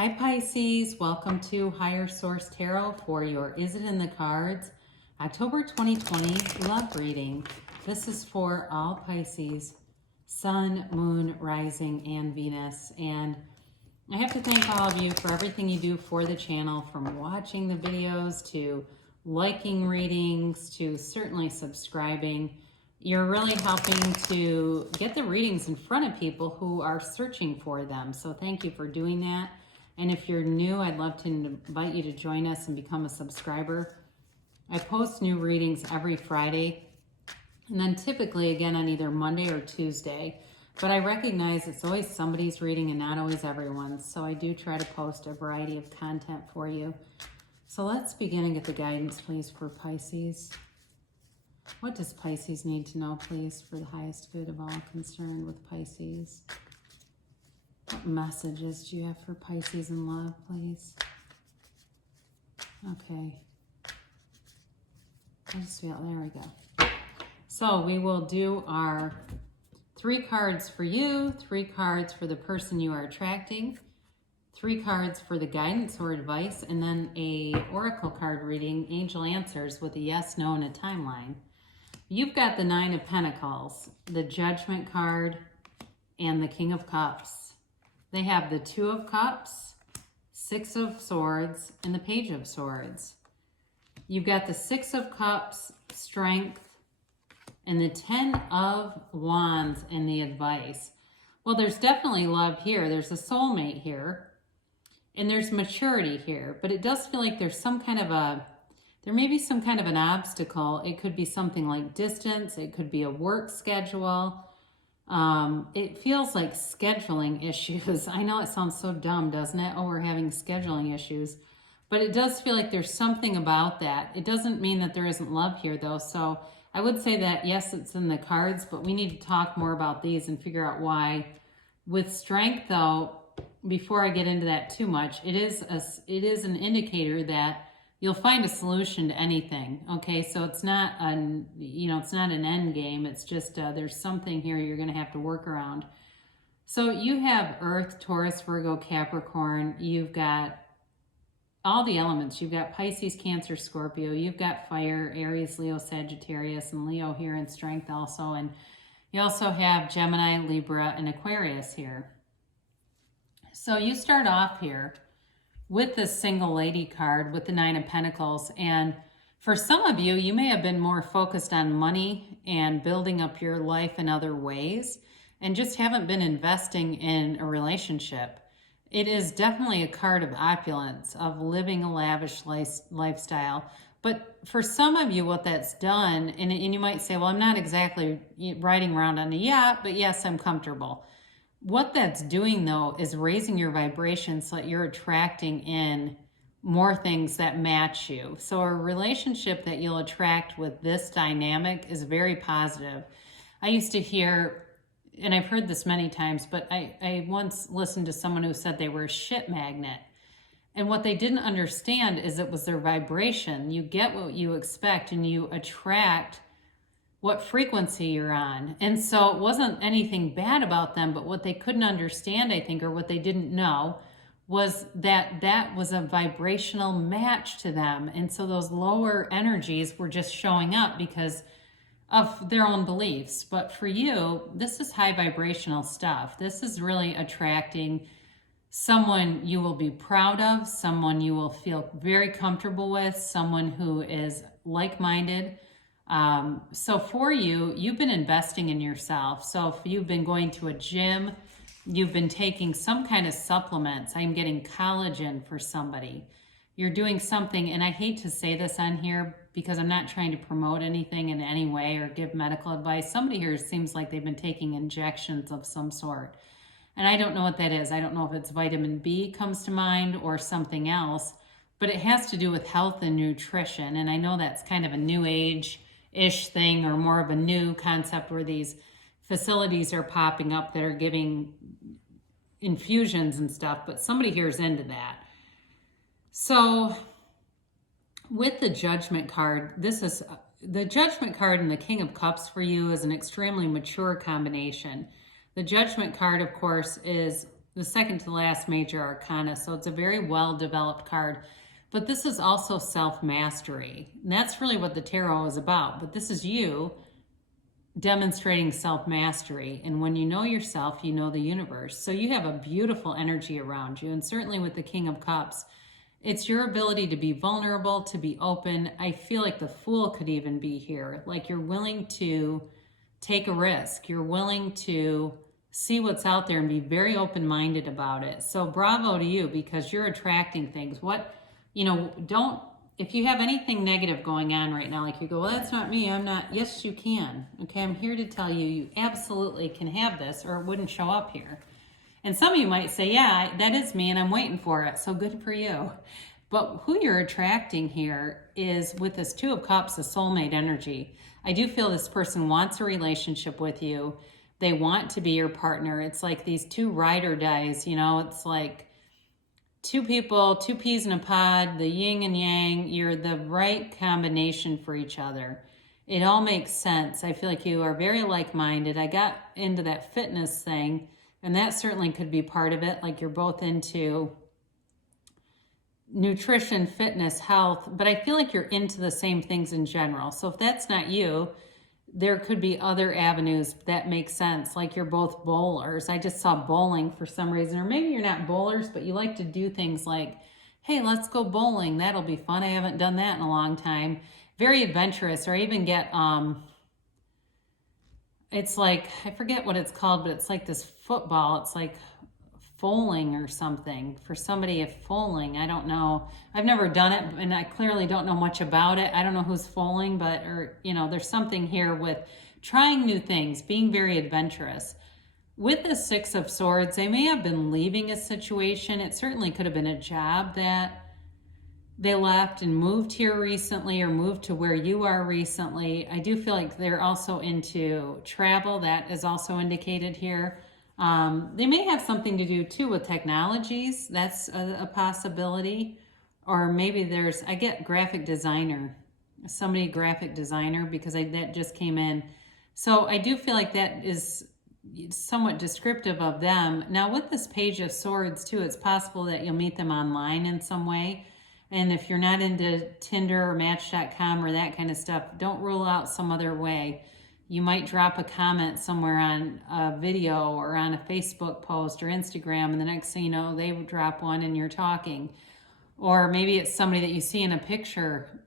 Hi Pisces, welcome to Higher Source Tarot for your Is It in the Cards October 2020 love reading. This is for all Pisces, Sun, Moon, Rising, and Venus. And I have to thank all of you for everything you do for the channel, from watching the videos to liking readings to certainly subscribing. You're really helping to get the readings in front of people who are searching for them. So thank you for doing that. And if you're new, I'd love to invite you to join us and become a subscriber. I post new readings every Friday, and then typically again on either Monday or Tuesday. But I recognize it's always somebody's reading and not always everyone's. So I do try to post a variety of content for you. So let's begin and get the guidance, please, for Pisces. What does Pisces need to know, please, for the highest good of all concerned with Pisces? What messages do you have for Pisces in love, please? Okay. I just feel, there we go. So we will do our 3 cards for you, 3 cards for the person you are attracting, 3 cards for the guidance or advice, and then a oracle card reading, angel answers with a yes, no, and a timeline. You've got the 9 of Pentacles, the Judgment card, and the King of Cups. They have the 2 of Cups, 6 of Swords, and the Page of Swords. You've got the 6 of Cups, Strength, and the 10 of Wands and the advice. Well, there's definitely love here. There's a soulmate here, and there's maturity here. But it does feel like there's some kind of there may be some kind of an obstacle. It could be something like distance. It could be a work schedule. It feels like scheduling issues. I know it sounds so dumb, doesn't it? Oh, we're having scheduling issues. But it does feel like there's something about that. It doesn't mean that there isn't love here, though. So I would say that, yes, it's in the cards, but we need to talk more about these and figure out why. With Strength, though, before I get into that too much, it is an indicator that you'll find a solution to anything. Okay, so it's not it's not an end game. It's just there's something here you're going to have to work around. So you have Earth, Taurus, Virgo, Capricorn. You've got all the elements. You've got Pisces, Cancer, Scorpio. You've got Fire, Aries, Leo, Sagittarius, and Leo here in Strength also. And you also have Gemini, Libra, and Aquarius here. So you start off here with this single lady card with the 9 of Pentacles. And for some of you, you may have been more focused on money and building up your life in other ways and just haven't been investing in a relationship. It is definitely a card of opulence, of living a lavish lifestyle. But for some of you, what that's done, and you might say, well, I'm not exactly riding around on a yacht, but yes, I'm comfortable. What that's doing, though, is raising your vibration so that you're attracting in more things that match you. So a relationship that you'll attract with this dynamic is very positive. I used to hear, and I've heard this many times, but I once listened to someone who said they were a shit magnet. And what they didn't understand is it was their vibration. You get what you expect and you attract what frequency you're on. And so it wasn't anything bad about them, but what they couldn't understand, I think, or what they didn't know, was that that was a vibrational match to them. And so those lower energies were just showing up because of their own beliefs. But for you, this is high vibrational stuff. This is really attracting someone you will be proud of, someone you will feel very comfortable with, someone who is like-minded. So for you, you've been investing in yourself. So if you've been going to a gym, you've been taking some kind of supplements. I'm getting collagen for somebody. You're doing something, and I hate to say this on here because I'm not trying to promote anything in any way or give medical advice. Somebody here seems like they've been taking injections of some sort. And I don't know what that is. I don't know if it's vitamin B comes to mind or something else, but it has to do with health and nutrition. And I know that's kind of a new age-ish thing, or more of a new concept where these facilities are popping up that are giving infusions and stuff, but somebody here is into that. So with the Judgment card, this is the Judgment card and the King of Cups for you is an extremely mature combination. The Judgment card, of course, is the second to last major arcana. So it's a very well-developed card. But this is also self-mastery. And that's really what the tarot is about. But this is you demonstrating self-mastery. And when you know yourself, you know the universe. So you have a beautiful energy around you. And certainly with the King of Cups, it's your ability to be vulnerable, to be open. I feel like the Fool could even be here. Like you're willing to take a risk. You're willing to see what's out there and be very open-minded about it. So bravo to you, because you're attracting things. If you have anything negative going on right now, like you go, well, that's not me, I'm not. Yes, you can. Okay, I'm here to tell you, you absolutely can have this, or it wouldn't show up here. And some of you might say, yeah, that is me and I'm waiting for it. So good for you. But who you're attracting here is, with this Two of Cups, the soulmate energy. I do feel this person wants a relationship with you. They want to be your partner. It's like these two ride or dies, it's like two people, two peas in a pod, the yin and yang. You're the right combination for each other. It all makes sense. I feel like you are very like-minded. I got into that fitness thing, and that certainly could be part of it. Like you're both into nutrition, fitness, health, but I feel like you're into the same things in general. So if that's not you, there could be other avenues that make sense. Like you're both bowlers. I just saw bowling for some reason. Or maybe you're not bowlers, but you like to do things like, hey, let's go bowling. That'll be fun. I haven't done that in a long time. Very adventurous. Or even get, it's like, I forget what it's called, but it's like this football. It's like foaling or something. For somebody, if foaling, I don't know. I've never done it, and I clearly don't know much about it. I don't know who's foaling, but, there's something here with trying new things, being very adventurous. With the Six of Swords, they may have been leaving a situation. It certainly could have been a job that they left and moved here recently, or moved to where you are recently. I do feel like they're also into travel. That is also indicated here. They may have something to do too with technologies. That's a possibility. Or maybe I get graphic designer, somebody graphic designer, because that just came in. So I do feel like that is somewhat descriptive of them. Now with this Page of Swords too, it's possible that you'll meet them online in some way. And if you're not into Tinder or Match.com or that kind of stuff, don't rule out some other way. You might drop a comment somewhere on a video or on a Facebook post or Instagram, and the next thing you know, they drop one and you're talking. Or maybe it's somebody that you see in a picture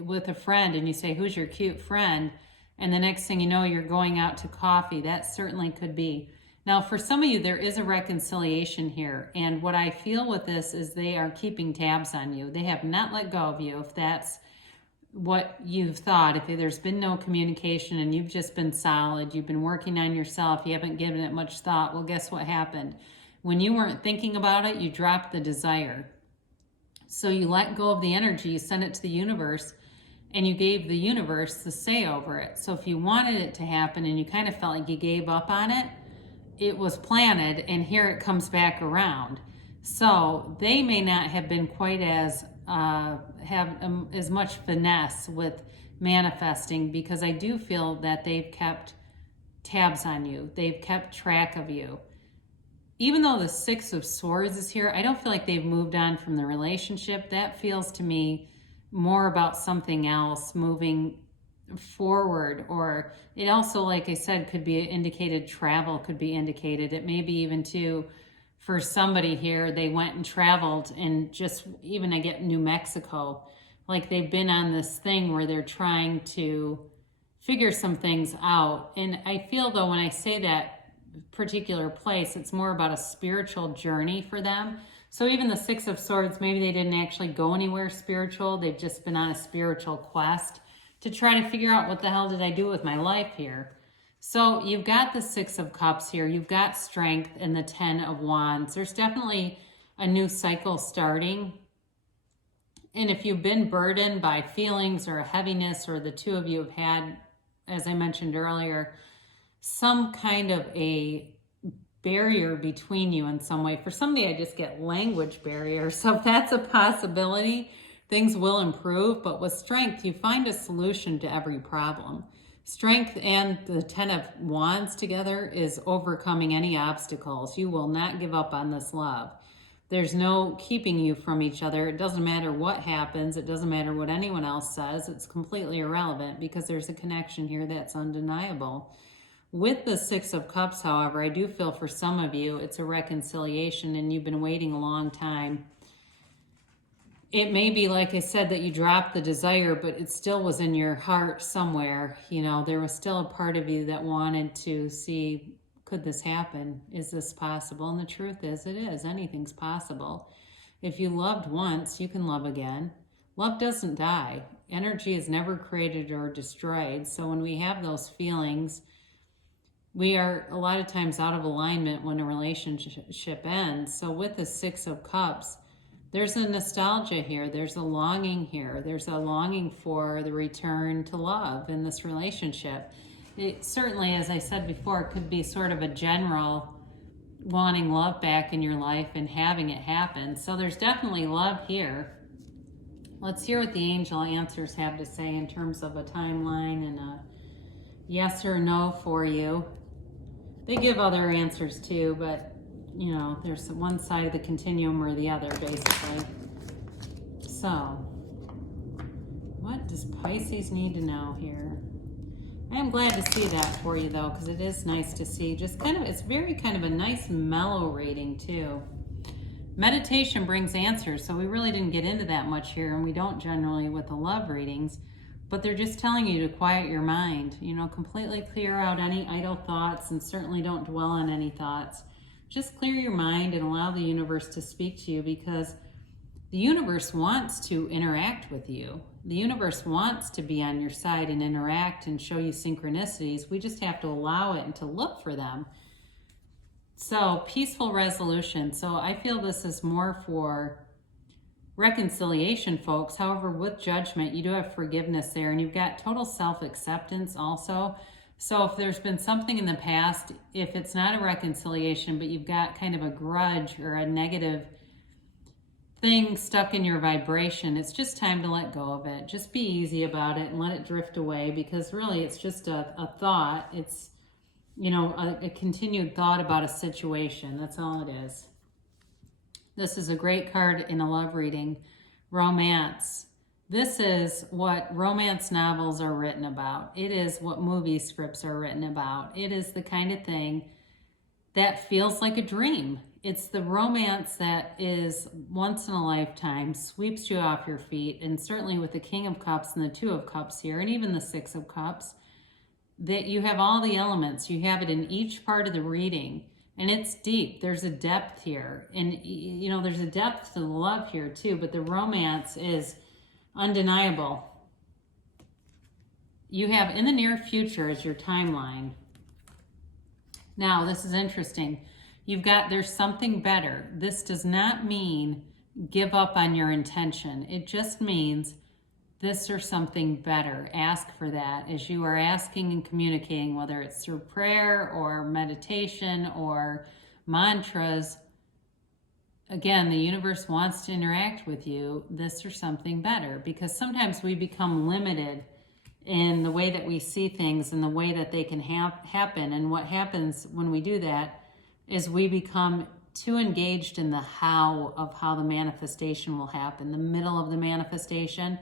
with a friend and you say, who's your cute friend? And the next thing you know, you're going out to coffee. That certainly could be. Now, for some of you, there is a reconciliation here. And what I feel with this is they are keeping tabs on you. They have not let go of you, if that's what you've thought. If there's been no communication and you've just been solid, you've been working on yourself, you haven't given it much thought, well, guess what happened? When you weren't thinking about it, you dropped the desire. So you let go of the energy, you sent it to the universe, and you gave the universe the say over it. So if you wanted it to happen and you kind of felt like you gave up on it, it was planted, and here it comes back around. So they may not have been quite as have as much finesse with manifesting, because I do feel that they've kept tabs on you. They've kept track of you. Even though the Six of Swords is here, I don't feel like they've moved on from the relationship. That feels to me more about something else, moving forward. Or it also, like I said, could be indicated, travel could be indicated. It may be even too, for somebody here, they went and traveled, and just even I get New Mexico, like they've been on this thing where they're trying to figure some things out. And I feel though, when I say that particular place, it's more about a spiritual journey for them. So even the Six of Swords, maybe they didn't actually go anywhere spiritual. They've just been on a spiritual quest to try to figure out, what the hell did I do with my life here? So you've got the Six of Cups here. You've got strength and the 10 of Wands. There's definitely a new cycle starting. And if you've been burdened by feelings or a heaviness, or the two of you have had, as I mentioned earlier, some kind of a barrier between you in some way. For somebody, I just get language barrier. So if that's a possibility, things will improve. But with strength, you find a solution to every problem. Strength and the Ten of Wands together is overcoming any obstacles. You will not give up on this love. There's no keeping you from each other. It doesn't matter what happens. It doesn't matter what anyone else says. It's completely irrelevant because there's a connection here that's undeniable. With the Six of Cups, however, I do feel for some of you, it's a reconciliation and you've been waiting a long time. It may be, like I said, that you dropped the desire, but it still was in your heart somewhere. You know, there was still a part of you that wanted to see, could this happen? Is this possible? And the truth is, it is. Anything's possible. If you loved once, you can love again. Love doesn't die. Energy is never created or destroyed. So when we have those feelings, we are a lot of times out of alignment when a relationship ends. So with the Six of Cups, there's a nostalgia here. There's a longing here. There's a longing for the return to love in this relationship. It certainly, as I said before, could be sort of a general wanting love back in your life and having it happen. So there's definitely love here. Let's hear what the angel answers have to say in terms of a timeline and a yes or no for you. They give other answers too, but you know, there's one side of the continuum or the other, basically. So, what does Pisces need to know here? I am glad to see that for you, though, because it is nice to see. Just kind of, it's very kind of a nice mellow reading, too. Meditation brings answers, so we really didn't get into that much here, and we don't generally with the love readings, but they're just telling you to quiet your mind, you know, completely clear out any idle thoughts, and certainly don't dwell on any thoughts. Just clear your mind and allow the universe to speak to you, because the universe wants to interact with you. The universe wants to be on your side and interact and show you synchronicities. We just have to allow it and to look for them. So, peaceful resolution. So I feel this is more for reconciliation, folks. However, with judgment, you do have forgiveness there, and you've got total self-acceptance also. So if there's been something in the past, if it's not a reconciliation, but you've got kind of a grudge or a negative thing stuck in your vibration, it's just time to let go of it. Just be easy about it and let it drift away, because really it's just a thought. It's, you know, a continued thought about a situation. That's all it is. This is a great card in a love reading. Romance. This is what romance novels are written about. It is what movie scripts are written about. It is the kind of thing that feels like a dream. It's the romance that is once in a lifetime, sweeps you off your feet, and certainly with the King of Cups and the Two of Cups here, and even the Six of Cups, that you have all the elements. You have it in each part of the reading, and it's deep. There's a depth here, and you know, there's a depth to the love here too, but the romance is undeniable. You have in the near future as your timeline. Now, this is interesting. You've got, there's something better. This does not mean give up on your intention. It just means this or something better. Ask for that as you are asking and communicating, whether it's through prayer or meditation or mantras. Again, the universe wants to interact with you, this or something better, because sometimes we become limited in the way that we see things and the way that they can happen. And what happens when we do that is we become too engaged in the how of how the manifestation will happen, the middle of the manifestation.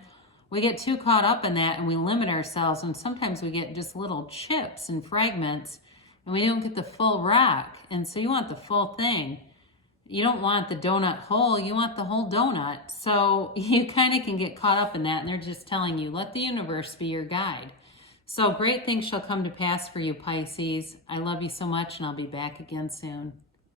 We get too caught up in that and we limit ourselves, and sometimes we get just little chips and fragments and we don't get the full rock. And so you want the full thing. You don't want the donut whole, you want the whole donut. So you kind of can get caught up in that, and they're just telling you, let the universe be your guide. So great things shall come to pass for you, Pisces. I love you so much, and I'll be back again soon.